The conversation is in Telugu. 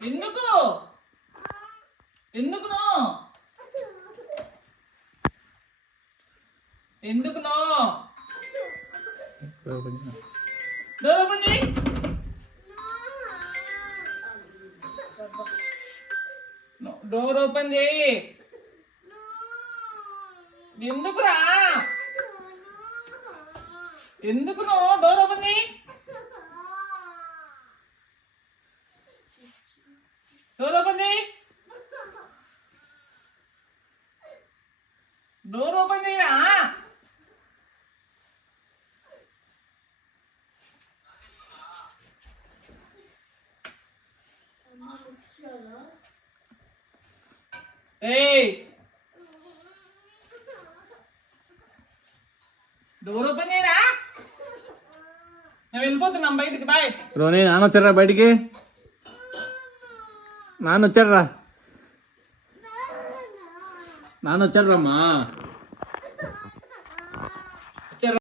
ఎందుకు ఎందుకునో ఎందుకునో డోర్ ఓపెన్ చేయి. డోర్ ఓపెన్ చేయి. ఎందుకురా ఎందుకునో డోర్ ఓపెన్ చేయి. డోర్ ఓపెన్ చేయి. డోర్ ఓపెన్ చేయరా. ఏయ్ డోర్ ఓపెన్ చేయరా. నేను వెళ్ళిపోతున్నాం బయటికి. బాయ్. రోని నాన్న వచ్చారా బయటికి? నాన్న వచ్చారా? నాన్న వచ్చారమ్మా.